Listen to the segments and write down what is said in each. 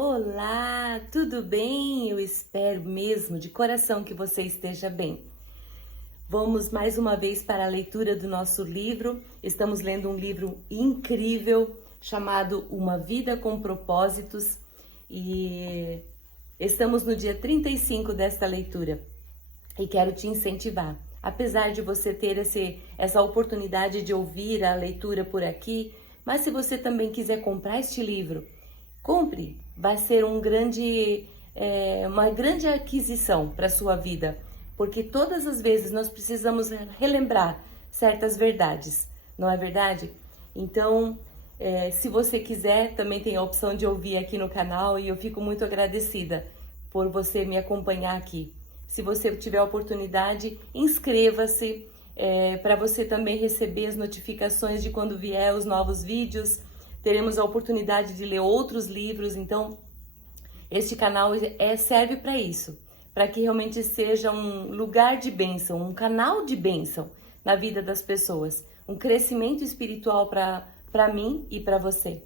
Olá, tudo bem? Eu espero mesmo de coração que você esteja bem. Vamos mais uma vez para a leitura do nosso livro. Estamos lendo um livro incrível chamado Uma Vida com Propósitos e estamos no dia 35 desta leitura e quero te incentivar. Apesar de você ter essa oportunidade de ouvir a leitura por aqui, mas se você também quiser comprar este livro, compre, vai ser uma grande aquisição para a sua vida, porque todas as vezes nós precisamos relembrar certas verdades, não é verdade? Então, se você quiser, também tem a opção de ouvir aqui no canal e eu fico muito agradecida por você me acompanhar aqui. Se você tiver a oportunidade, inscreva-se para você também receber as notificações de quando vier os novos vídeos. Teremos a oportunidade de ler outros livros, então este canal serve para isso, para que realmente seja um lugar de bênção, um canal de bênção na vida das pessoas, um crescimento espiritual para mim e para você.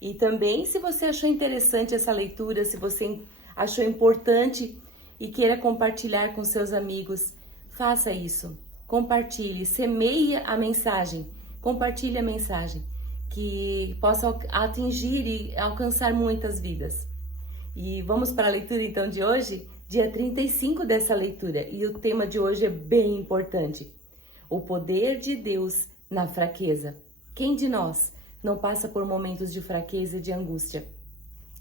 E também, se você achou interessante essa leitura, se você achou importante e queira compartilhar com seus amigos, faça isso, compartilhe, semeie a mensagem, compartilhe a mensagem, que possa atingir e alcançar muitas vidas. E vamos para a leitura então de hoje, dia 35 dessa leitura. E o tema de hoje é bem importante. O poder de Deus na fraqueza. Quem de nós não passa por momentos de fraqueza e de angústia?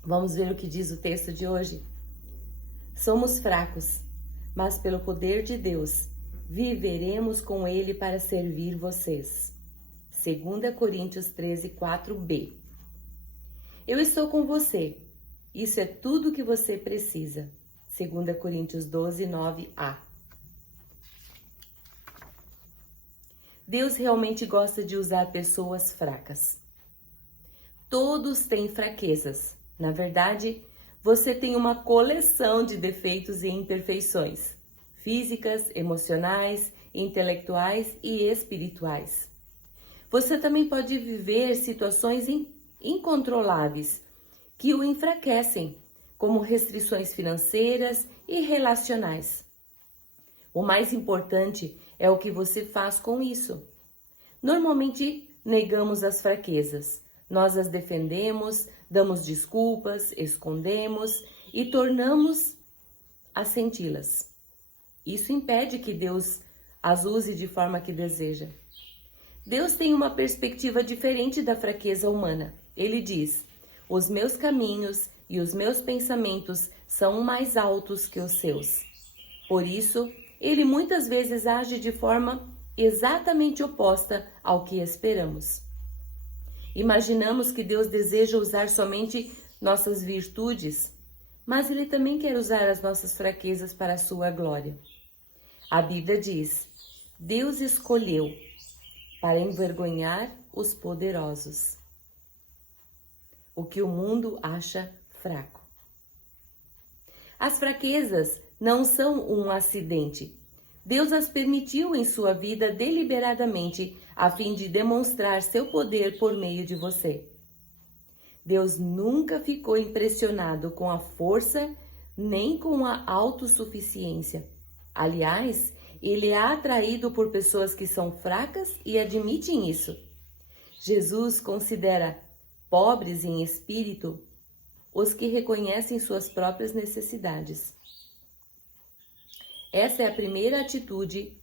Vamos ver o que diz o texto de hoje? Somos fracos, mas pelo poder de Deus, viveremos com Ele para servir vocês. 2 Coríntios 13, 4b. Eu estou com você. Isso é tudo que você precisa. 2 Coríntios 12, 9a. Deus realmente gosta de usar pessoas fracas. Todos têm fraquezas. Na verdade, você tem uma coleção de defeitos e imperfeições, físicas, emocionais, intelectuais e espirituais. Você também pode viver situações incontroláveis que o enfraquecem, como restrições financeiras e relacionais. O mais importante é o que você faz com isso. Normalmente negamos as fraquezas, nós as defendemos, damos desculpas, escondemos e tornamos a senti-las. Isso impede que Deus as use de forma que deseja. Deus tem uma perspectiva diferente da fraqueza humana. Ele diz: os meus caminhos e os meus pensamentos são mais altos que os seus. Por isso, ele muitas vezes age de forma exatamente oposta ao que esperamos. Imaginamos que Deus deseja usar somente nossas virtudes, mas Ele também quer usar as nossas fraquezas para a sua glória. A Bíblia diz: Deus escolheu para envergonhar os poderosos, o que o mundo acha fraco. As fraquezas não são um acidente. Deus as permitiu em sua vida deliberadamente, a fim de demonstrar seu poder por meio de você. Deus nunca ficou impressionado com a força nem com a autossuficiência. Aliás, Ele é atraído por pessoas que são fracas e admitem isso. Jesus considera pobres em espírito os que reconhecem suas próprias necessidades. Essa é a primeira atitude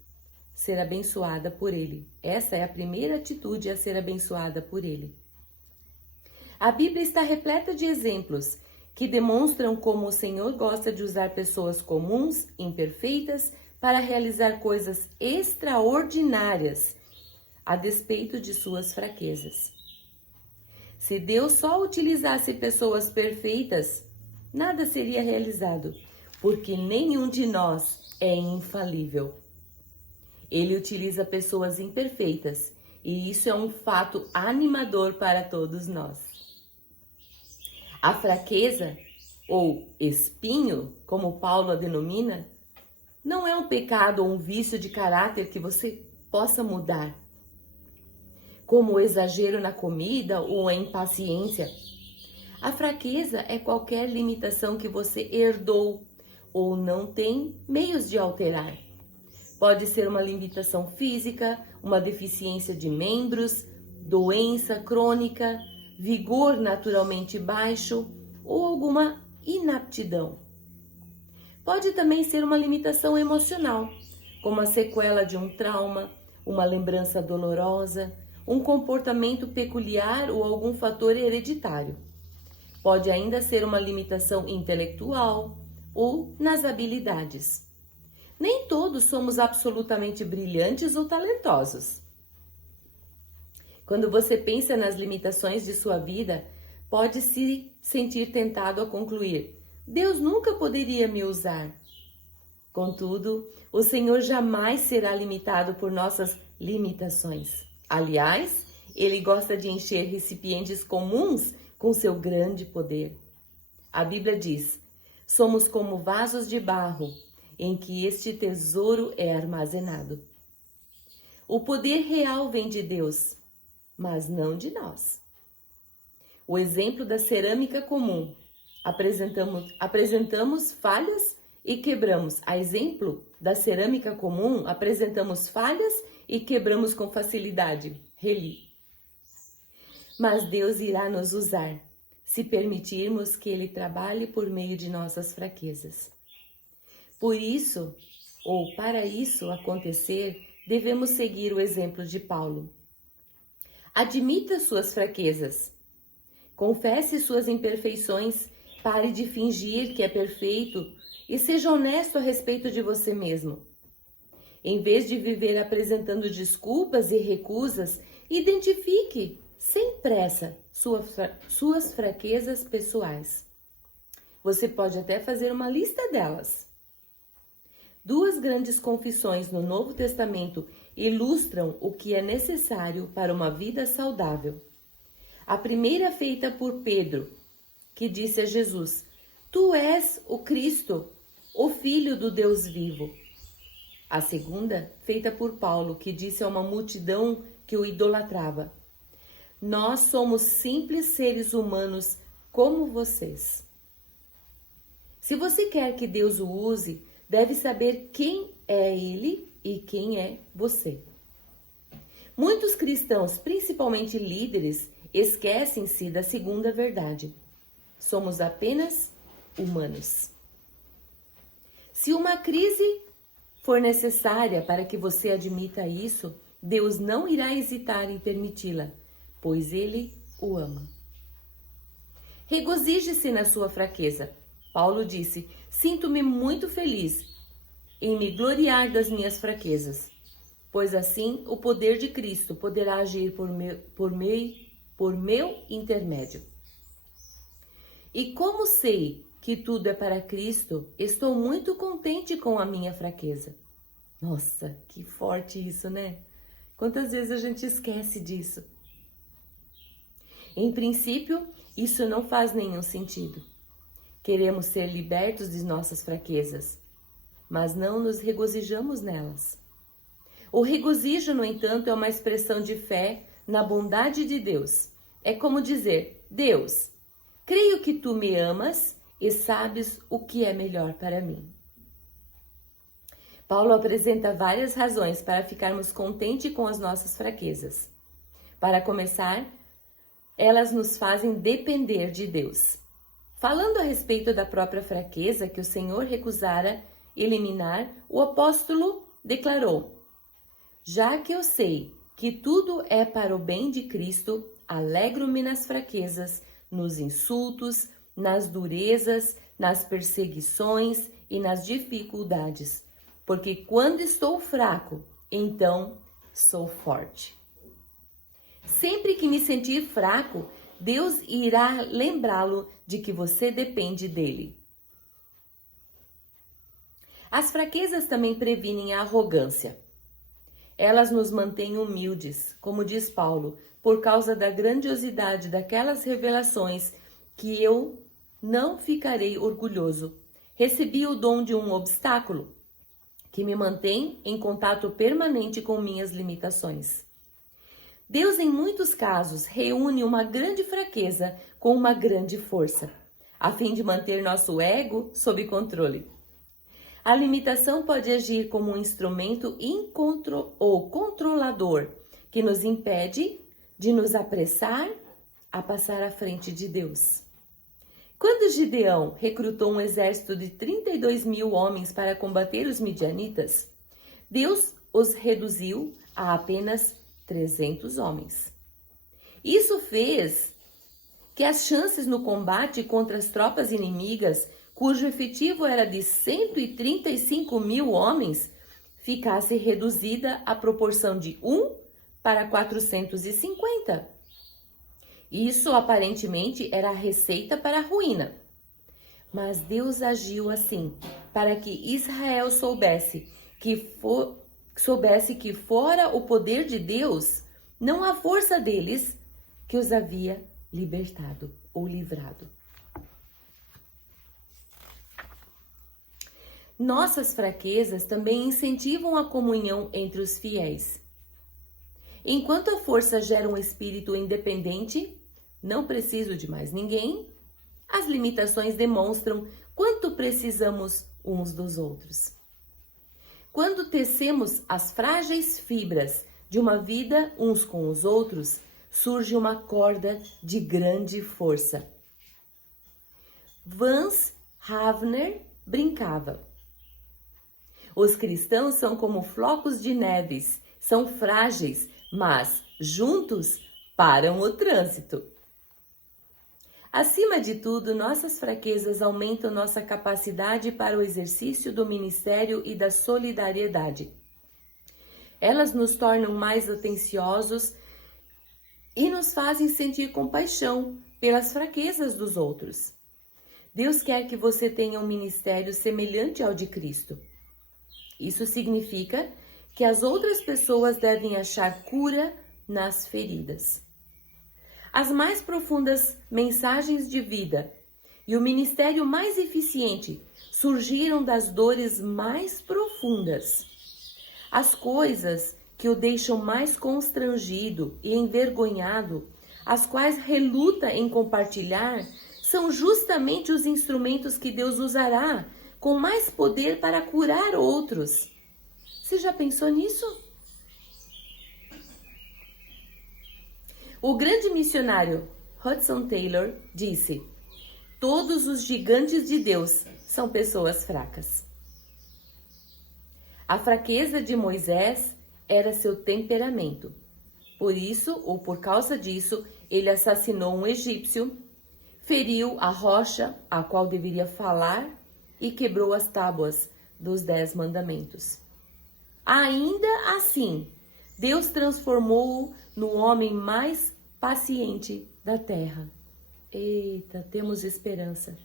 a ser abençoada por Ele. Essa é a primeira atitude a ser abençoada por Ele. A Bíblia está repleta de exemplos que demonstram como o Senhor gosta de usar pessoas comuns, imperfeitas, para realizar coisas extraordinárias, a despeito de suas fraquezas. Se Deus só utilizasse pessoas perfeitas, nada seria realizado, porque nenhum de nós é infalível. Ele utiliza pessoas imperfeitas, e isso é um fato animador para todos nós. A fraqueza, ou espinho, como Paulo a denomina, não é um pecado ou um vício de caráter que você possa mudar, como o exagero na comida ou a impaciência. A fraqueza é qualquer limitação que você herdou ou não tem meios de alterar. Pode ser uma limitação física, uma deficiência de membros, doença crônica, vigor naturalmente baixo ou alguma inaptidão. Pode também ser uma limitação emocional, como a sequela de um trauma, uma lembrança dolorosa, um comportamento peculiar ou algum fator hereditário. Pode ainda ser uma limitação intelectual ou nas habilidades. Nem todos somos absolutamente brilhantes ou talentosos. Quando você pensa nas limitações de sua vida, pode se sentir tentado a concluir: Deus nunca poderia me usar. Contudo, o Senhor jamais será limitado por nossas limitações. Aliás, Ele gosta de encher recipientes comuns com seu grande poder. A Bíblia diz: somos como vasos de barro em que este tesouro é armazenado. O poder real vem de Deus, mas não de nós. O exemplo da cerâmica comum. Apresentamos falhas e quebramos. A exemplo da cerâmica comum, apresentamos falhas e quebramos com facilidade. Reli. Mas Deus irá nos usar, se permitirmos que Ele trabalhe por meio de nossas fraquezas. Por isso, ou para isso acontecer, devemos seguir o exemplo de Paulo. Admita suas fraquezas. Confesse suas imperfeições. Pare de fingir que é perfeito e seja honesto a respeito de você mesmo. Em vez de viver apresentando desculpas e recusas, identifique, sem pressa, suas fraquezas pessoais. Você pode até fazer uma lista delas. Duas grandes confissões no Novo Testamento ilustram o que é necessário para uma vida saudável. A primeira feita por Pedro, que disse a Jesus: Tu és o Cristo, o Filho do Deus vivo. A segunda, feita por Paulo, que disse a uma multidão que o idolatrava: Nós somos simples seres humanos como vocês. Se você quer que Deus o use, deve saber quem é Ele e quem é você. Muitos cristãos, principalmente líderes, esquecem-se da segunda verdade. Somos apenas humanos. Se uma crise for necessária para que você admita isso, Deus não irá hesitar em permiti-la, pois Ele o ama. Regozije-se na sua fraqueza. Paulo disse: Sinto-me muito feliz em me gloriar das minhas fraquezas, pois assim o poder de Cristo poderá agir por meu intermédio. E como sei que tudo é para Cristo, estou muito contente com a minha fraqueza. Nossa, que forte isso, né? Quantas vezes a gente esquece disso? Em princípio, isso não faz nenhum sentido. Queremos ser libertos de nossas fraquezas, mas não nos regozijamos nelas. O regozijo, no entanto, é uma expressão de fé na bondade de Deus. É como dizer: Deus, creio que tu me amas e sabes o que é melhor para mim. Paulo apresenta várias razões para ficarmos contentes com as nossas fraquezas. Para começar, elas nos fazem depender de Deus. Falando a respeito da própria fraqueza que o Senhor recusara eliminar, o apóstolo declarou: Já que eu sei que tudo é para o bem de Cristo, alegro-me nas fraquezas, nos insultos, nas durezas, nas perseguições e nas dificuldades, porque quando estou fraco, então sou forte. Sempre que me sentir fraco, Deus irá lembrá-lo de que você depende dele. As fraquezas também previnem a arrogância. Elas nos mantêm humildes, como diz Paulo, por causa da grandiosidade daquelas revelações que eu não ficarei orgulhoso. Recebi o dom de um obstáculo que me mantém em contato permanente com minhas limitações. Deus, em muitos casos, reúne uma grande fraqueza com uma grande força, a fim de manter nosso ego sob controle. A limitação pode agir como um instrumento ou controlador que nos impede de nos apressar a passar à frente de Deus. Quando Gideão recrutou um exército de 32.000 homens para combater os midianitas, Deus os reduziu a apenas 300 homens. Isso fez que as chances no combate contra as tropas inimigas, cujo efetivo era de 135.000 homens, ficasse reduzida à proporção de 1 para 450. Isso aparentemente era a receita para a ruína. Mas Deus agiu assim, para que Israel soubesse que fora o poder de Deus, não a força deles, que os havia libertado ou livrado. Nossas fraquezas também incentivam a comunhão entre os fiéis. Enquanto a força gera um espírito independente, não preciso de mais ninguém, as limitações demonstram quanto precisamos uns dos outros. Quando tecemos as frágeis fibras de uma vida uns com os outros, surge uma corda de grande força. Vance Havner brincava: os cristãos são como flocos de neves, são frágeis, mas juntos param o trânsito. Acima de tudo, nossas fraquezas aumentam nossa capacidade para o exercício do ministério e da solidariedade. Elas nos tornam mais atenciosos e nos fazem sentir compaixão pelas fraquezas dos outros. Deus quer que você tenha um ministério semelhante ao de Cristo. Isso significa que as outras pessoas devem achar cura nas feridas. As mais profundas mensagens de vida e o ministério mais eficiente surgiram das dores mais profundas. As coisas que o deixam mais constrangido e envergonhado, as quais reluta em compartilhar, são justamente os instrumentos que Deus usará com mais poder para curar outros. Você já pensou nisso? O grande missionário Hudson Taylor disse: todos os gigantes de Deus são pessoas fracas. A fraqueza de Moisés era seu temperamento. Por isso, ou por causa disso, ele assassinou um egípcio, feriu a rocha a qual deveria falar e quebrou as tábuas dos 10 mandamentos. Ainda assim, Deus transformou-o no homem mais paciente da terra. Eita, temos esperança.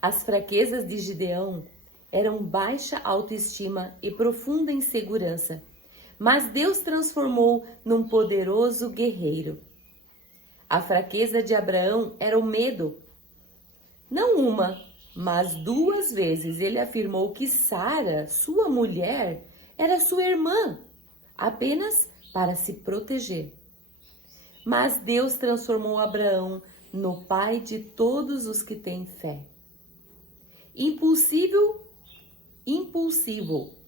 As fraquezas de Gideão eram baixa autoestima e profunda insegurança, mas Deus transformou num poderoso guerreiro. A fraqueza de Abraão era o medo. Não uma, mas 2 vezes ele afirmou que Sara, sua mulher, era sua irmã, apenas para se proteger. Mas Deus transformou Abraão no pai de todos os que têm fé. Impulsivo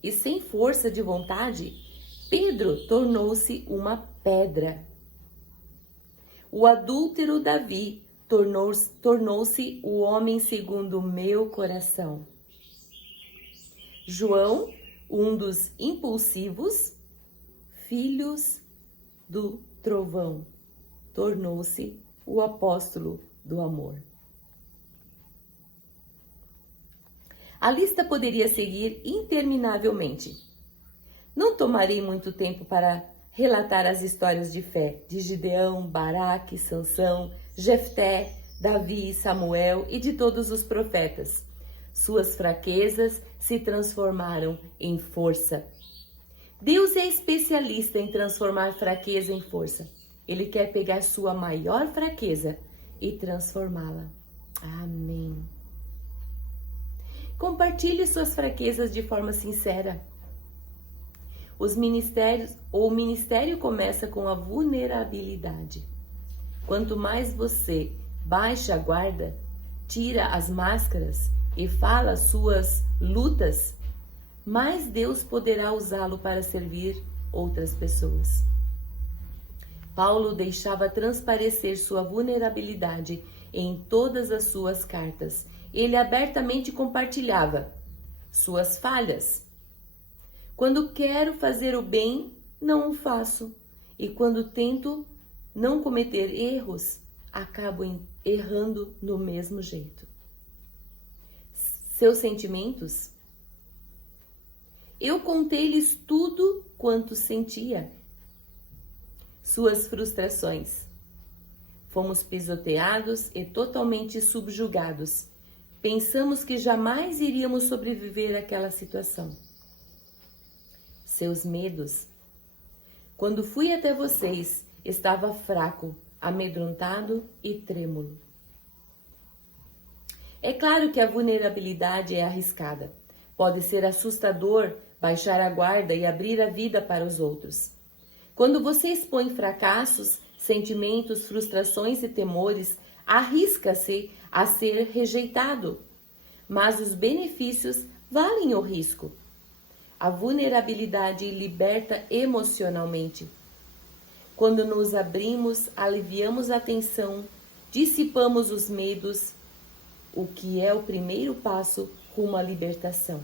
e sem força de vontade, Pedro tornou-se uma pedra. O adúltero Davi tornou-se o homem segundo o meu coração. João, um dos impulsivos, filhos do trovão, tornou-se o apóstolo do amor. A lista poderia seguir interminavelmente. Não tomarei muito tempo para relatar as histórias de fé de Gideão, Baraque, Sansão, Jefté, Davi, Samuel e de todos os profetas. Suas fraquezas se transformaram em força. Deus é especialista em transformar fraqueza em força. Ele quer pegar sua maior fraqueza e transformá-la. Amém. Compartilhe suas fraquezas de forma sincera. o ministério começa com a vulnerabilidade. Quanto mais você baixa a guarda, tira as máscaras e fala suas lutas, mais Deus poderá usá-lo para servir outras pessoas. Paulo deixava transparecer sua vulnerabilidade em todas as suas cartas. Ele abertamente compartilhava suas falhas. Quando quero fazer o bem, não o faço. E quando tento não cometer erros, acabo errando no mesmo jeito. Seus sentimentos? Eu contei-lhes tudo quanto sentia. Suas frustrações. Fomos pisoteados e totalmente subjugados. Pensamos que jamais iríamos sobreviver àquela situação. Seus medos. Quando fui até vocês, estava fraco, amedrontado e trêmulo. É claro que a vulnerabilidade é arriscada. Pode ser assustador baixar a guarda e abrir a vida para os outros. Quando você expõe fracassos, sentimentos, frustrações e temores, arrisca-se a ser rejeitado. Mas os benefícios valem o risco. A vulnerabilidade liberta emocionalmente. Quando nos abrimos, aliviamos a tensão, dissipamos os medos, o que é o primeiro passo rumo à libertação.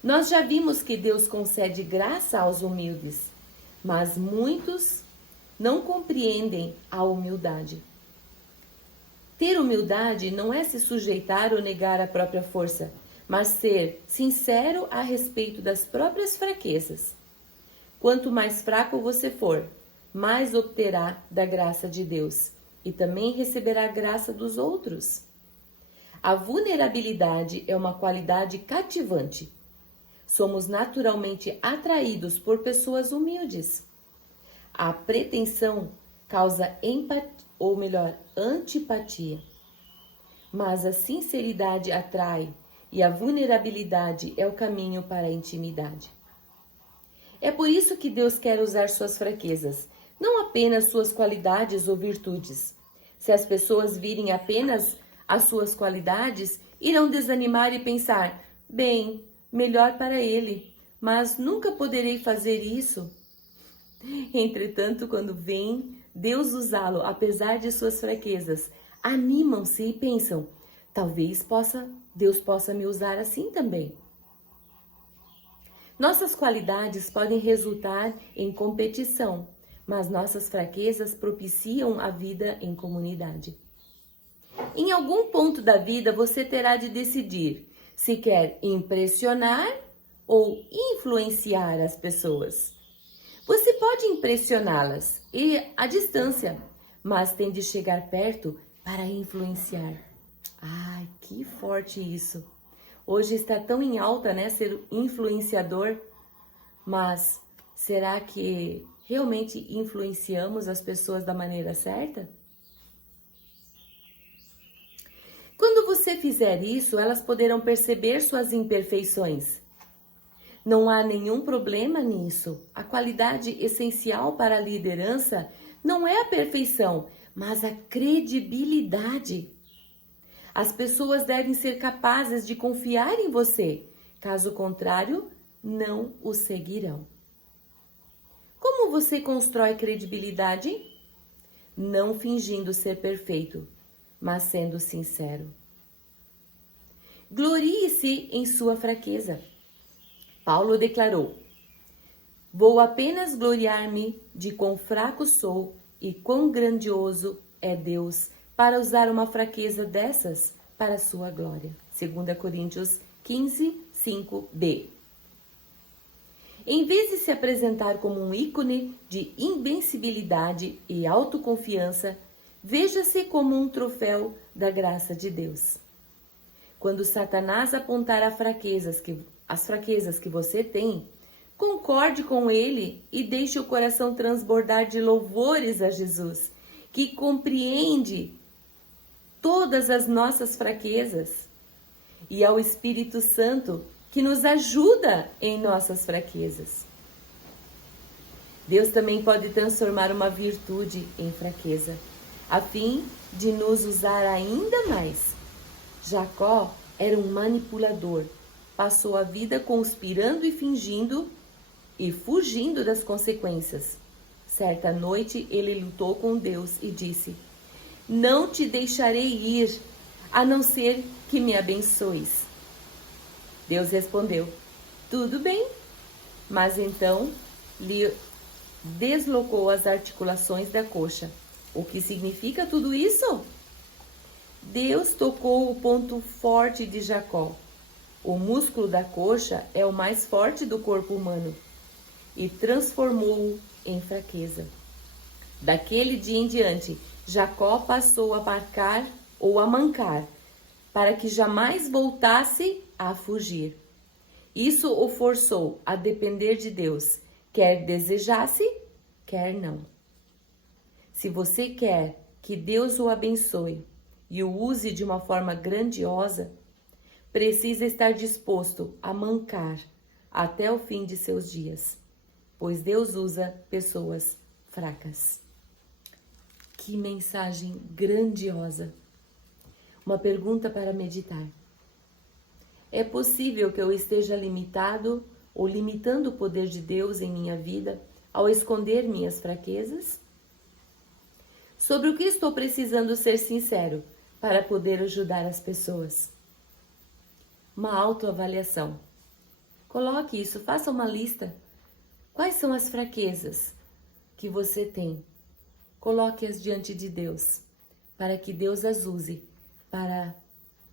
Nós já vimos que Deus concede graça aos humildes, mas muitos não compreendem a humildade. Ter humildade não é se sujeitar ou negar a própria força, mas ser sincero a respeito das próprias fraquezas. Quanto mais fraco você for, mais obterá da graça de Deus e também receberá a graça dos outros. A vulnerabilidade é uma qualidade cativante. Somos naturalmente atraídos por pessoas humildes. A pretensão causa antipatia. Mas a sinceridade atrai e a vulnerabilidade é o caminho para a intimidade. É por isso que Deus quer usar suas fraquezas, não apenas suas qualidades ou virtudes. Se as pessoas virem apenas as suas qualidades, irão desanimar e pensar, bem, melhor para ele, mas nunca poderei fazer isso. Entretanto, quando vem Deus usá-lo, apesar de suas fraquezas, animam-se e pensam, talvez Deus possa me usar assim também. Nossas qualidades podem resultar em competição, mas nossas fraquezas propiciam a vida em comunidade. Em algum ponto da vida você terá de decidir se quer impressionar ou influenciar as pessoas. Você pode impressioná-las à distância, mas tem de chegar perto para influenciar. Ai, que forte isso! Hoje está tão em alta, né, ser influenciador, mas será que realmente influenciamos as pessoas da maneira certa? Quando você fizer isso, elas poderão perceber suas imperfeições. Não há nenhum problema nisso. A qualidade essencial para a liderança não é a perfeição, mas a credibilidade. As pessoas devem ser capazes de confiar em você. Caso contrário, não o seguirão. Como você constrói credibilidade? Não fingindo ser perfeito, mas sendo sincero. Glorie-se em sua fraqueza. Paulo declarou, vou apenas gloriar-me de quão fraco sou e quão grandioso é Deus para usar uma fraqueza dessas para a sua glória. 2 Coríntios 15, 5b. Em vez de se apresentar como um ícone de invencibilidade e autoconfiança, veja-se como um troféu da graça de Deus. Quando Satanás apontar as fraquezas que você tem, concorde com ele e deixe o coração transbordar de louvores a Jesus, que compreende todas as nossas fraquezas, e ao Espírito Santo, que nos ajuda em nossas fraquezas. Deus também pode transformar uma virtude em fraqueza, a fim de nos usar ainda mais. Jacó era um manipulador, passou a vida conspirando e fingindo e fugindo das consequências. Certa noite ele lutou com Deus e disse: "Não te deixarei ir, a não ser que me abençoes." Deus respondeu: "Tudo bem." Mas então lhe deslocou as articulações da coxa. O que significa tudo isso? Deus tocou o ponto forte de Jacó. O músculo da coxa é o mais forte do corpo humano e transformou-o em fraqueza. Daquele dia em diante, Jacó passou a marcar ou a mancar, para que jamais voltasse a fugir. Isso o forçou a depender de Deus, quer desejasse, quer não. Se você quer que Deus o abençoe e o use de uma forma grandiosa, precisa estar disposto a mancar até o fim de seus dias, pois Deus usa pessoas fracas. Que mensagem grandiosa! Uma pergunta para meditar. É possível que eu esteja limitado ou limitando o poder de Deus em minha vida ao esconder minhas fraquezas? Sobre o que estou precisando ser sincero para poder ajudar as pessoas? Uma autoavaliação. Coloque isso, faça uma lista. Quais são as fraquezas que você tem? Coloque-as diante de Deus, para que Deus as use para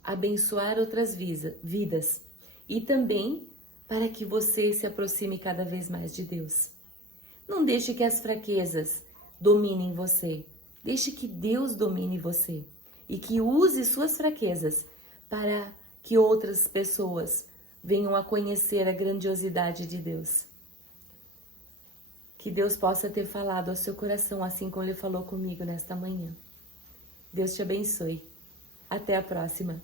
abençoar outras vidas e também para que você se aproxime cada vez mais de Deus. Não deixe que as fraquezas dominem você. Deixe que Deus domine você e que use suas fraquezas para que outras pessoas venham a conhecer a grandiosidade de Deus. Que Deus possa ter falado ao seu coração assim como Ele falou comigo nesta manhã. Deus te abençoe. Até a próxima.